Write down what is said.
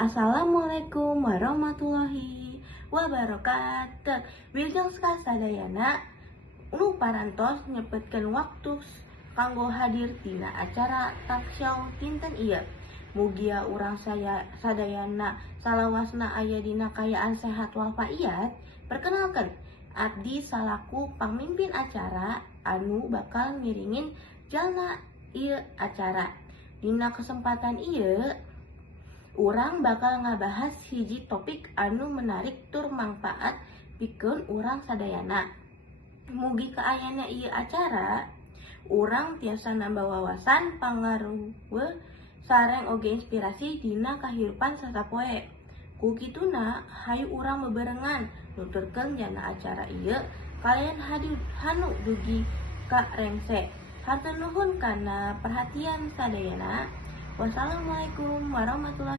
Assalamualaikum warahmatullahi wabarakatuh. Wilujeng sadayana nu parantos nyepetkeun waktu kanggo hadir tina acara talkshow dinten ieu. Mugia urang sadayana salawasna aya dina kayaan sehat walafiat. Perkenalkan, abdi salaku pamimpin acara anu bakal ngiringin jalna ieu acara. Dina kesempatan ieu urang bakal ngabahas hiji topik anu menarik tur manfaat pikeun urang sadayana. Mugi kaayana ieu acara, urang tiasa nambah wawasan, pangaruweuh, sareng oge inspirasi dina kahirupan sasapoe. Ku kituna, hayu urang bebarengan nuturkeun jana acara ieu kalian hanu dugi ka rengse. Hatur nuhun kana perhatian sadayana. Wassalamualaikum warahmatullahi